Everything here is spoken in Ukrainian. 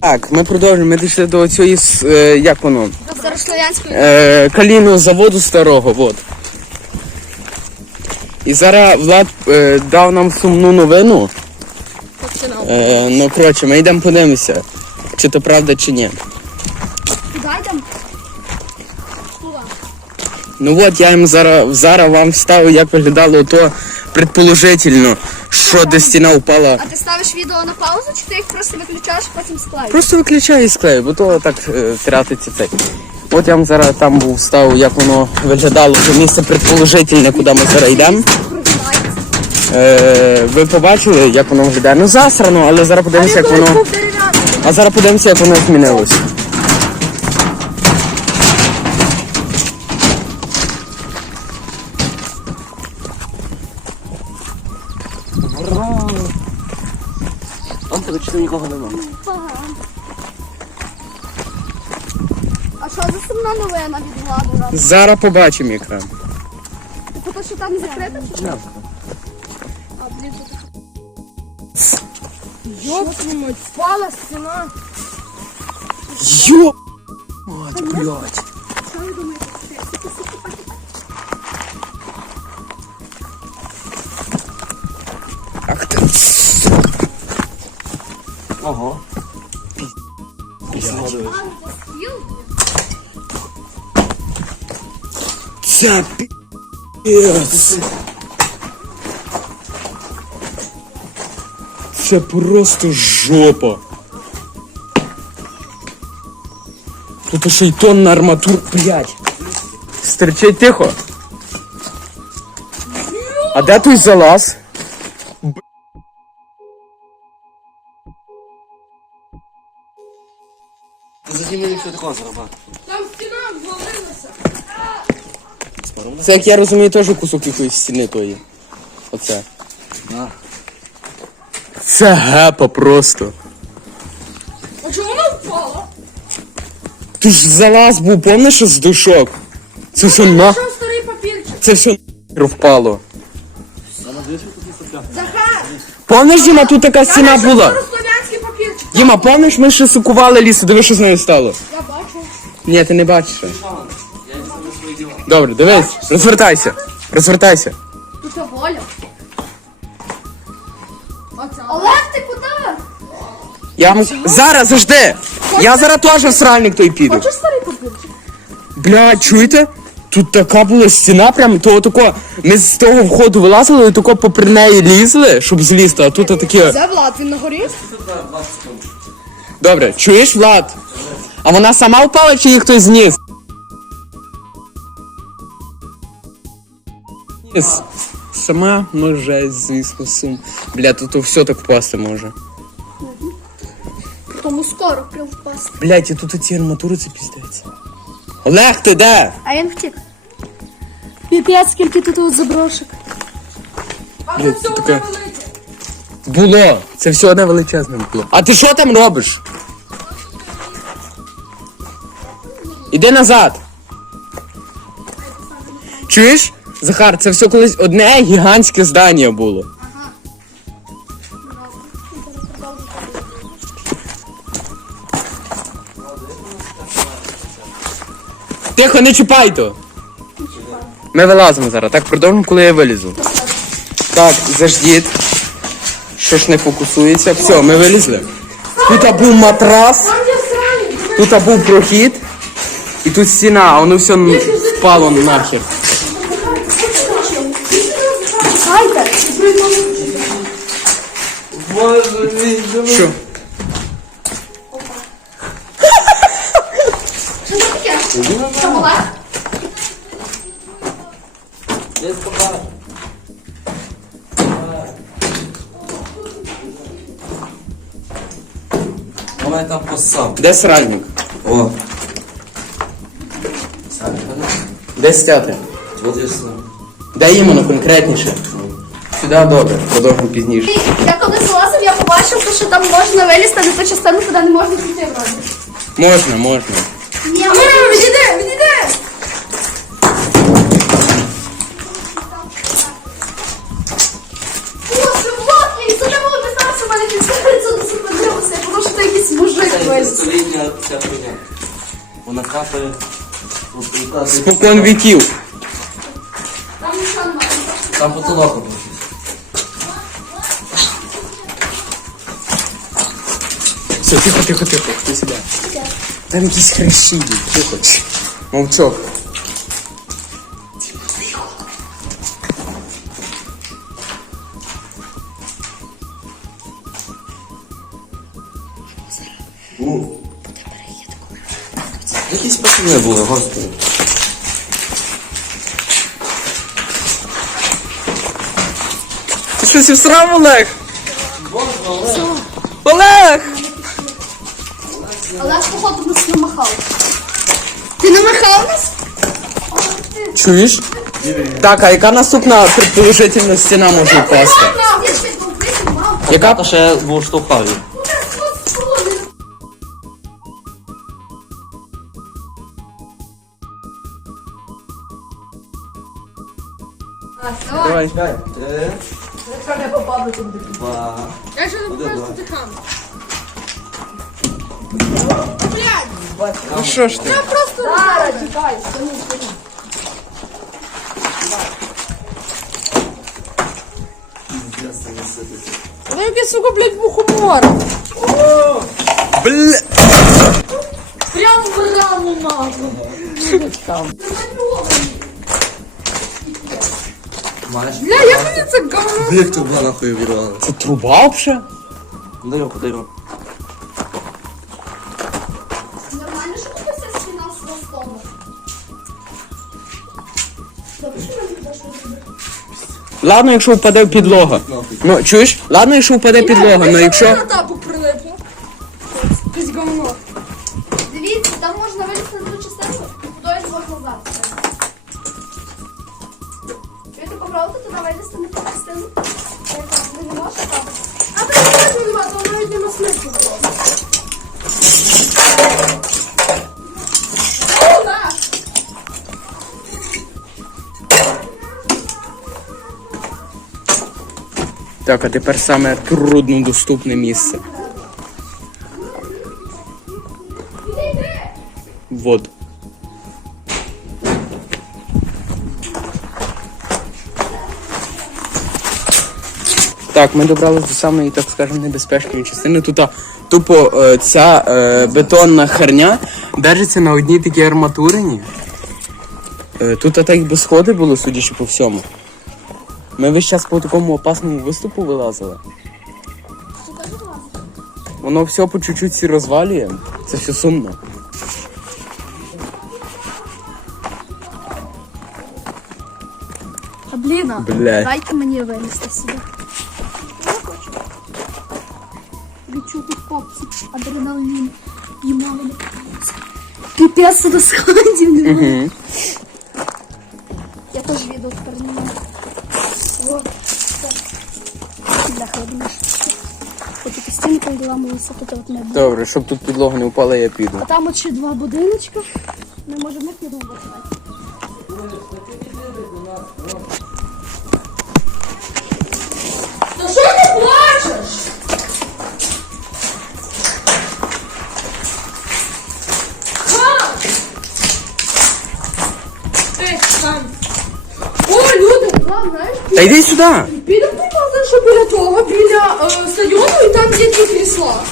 Так, ми продовжуємо. Ми дійшли до цієї, е, як воно, Старослов'янської. е, калійного заводу старого, от. І зараз Влад е, дав нам сумну новину. Е, ну, коротше, ми йдемо подивимося, чи то правда, чи ні. Куди йдемо? Куди? Ну от я їм зараз, зараз вам вставив, як виглядало то предположительно, що де стіна впала. А ти ставиш відео на паузу, чи ти їх просто виключаєш, потім склеїш? Просто виключаю і склею, бо то так е, тратиться цей. От я вам зараз там був вставив, як воно виглядало, то місце предположительне, куди ми зараз йдемо. Е, ви побачили, як воно виглядає? Ну засрано, але зараз подивимося, як воно. А зараз подивимося, як воно змінилось. Тебе чи нікого немає. А що за сумна новина від влади? раз? Зараз побачимо екран. Тому що там закрито чи що? А, блін, тут... Йопнуть, впала стіна. Йо! Мать, блядь. Що ви думаєте? Ах ти. Ого. Ця пі***ць. Це просто жопа. Тут ще й тонна арматур, блядь. Стерчить тихо. А де той залаз? Зазніми все такого зроба. Це, як я розумію, теж кусок якоїсь стіни тої. Оце. На. Це гепа просто. А чому вона впала? Ти ж залаз був, помниш з душок? Це все на. Що старий папірчик? Це все нахер впало. Захар! Помниш, Діма, тут така стіна була? Діма, помниш, ми ще сукували лісу, диви, що з нею стало. Я бачу. Ні, ти не бачиш. Добре, дивись, розвертайся. Розвертайся. Тут я воля. Олег, ти куди? Я вам... Зараз, завжди! Я зараз теж в сральник той піду. Хочеш старий папірчик? Бля, чуєте? Тут така була стіна, прям того тако. Ми з того входу вилазили і тако попри неї лізли, щоб злізти, а тут таке. Де Влад, він на горі? Добре, чуєш, Влад? А вона сама впала чи її хтось зніс? Ніс. Сама може, звісно, сум. Бля, тут все так впасти може. Тому скоро прям впасти. Блять, і тут ці арматури це піздець. Олег, ти де? А він втік. Піпець, скільки тут от заброшок. Блять, це таке. Було. Це все одне величезне було. А ти що там робиш? Іди назад. Чуєш? Захар, це все колись одне гігантське здання було. Тихо, не чіпай то. Ми вилазимо зараз. Так, продовжимо, коли я вилізу. Так, заждіть. Що ж не фокусується. Все, ми вилізли. Тут був матрас, тут був прохід, і тут стіна, а воно все впало нахер. Боже мій, Що? Що це таке? Це Олег? Я спокаю. У там посам. Де сральник? О. Самі мене. Де стяти? Де іменно конкретніше? Сюди добре, продовжимо пізніше. Я коли залазив, я побачив, що там можна вилізти на ту частину, куди не можна піти вроді. Можна, можна. Ні, відійди, відійди! Боже, і це не було 15 у мене кінця, це зупинилося, тому що це якийсь мужик. виліз. століття ця хуйня. Вона капає. Спокон віків. Там потолок був. Все, тихо, тихо, тихо. Ти сюди. Там якісь хрещі. Тихо. Мовчок. Були, господи. Ти щось всрав, Олег? Олег! Але походу нас намахав. Ти намахав нас? Чуєш? Так, а яка наступна предположительна стіна може впасти? Мам, я ще довбити, мам. Яка? Та ще був штовхав її. Давай. Три. Два. Я ще не покажу дихам. Ну що ж ти? Я просто... Зараз, тікай, стану, стану. Ви який, сука, блядь, мухомор. Бля. Прям в раму нахуй. Маєш? Бля, як мені це говно? Як ти була нахуй вірвала? Це труба вже? Дай руку, дай руку. Нормально, що стіна з хвостом? Добре, що теж не буде? Ладно, якщо впаде в підлога. Ну, чуєш? Ладно, якщо впаде підлога, ну якщо. На тапок прилипло. Якесь говно. Дивіться, там можна вилізти на ту частину, туди і можна назад. Туди вилізти на ту частину? Ви не можете так? А ти не можеш вилівати, воно навіть нема смислу було. Так! Так, а тепер саме труднодоступне місце. Вот. Так, ми добралися до самої, так скажемо, небезпечної частини. Тут а, тупо е, ця е, бетонна херня держиться на одній такій арматурині. Е, тут а, так якби сходи були, судячи по всьому. Ми весь час по такому опасному виступу вилазили. Воно все по чуть-чуть всі розвалює. Це все сумно. А блін, Блядь. дайте мені вилізти сюди. Хочу. Відчути попці, адреналін, їмали. Піпець до сходів немає. Угу. Я теж відео тепер знімаю. Вот. Так. Бляха, я думаю, що От і тут от не було. Добре, щоб тут підлога не впала, я піду. А там от ще два будиночка. Ми можемо їх не Та йди сюди! магазин, що біля того, біля е, стадіону, і там є ті крісла.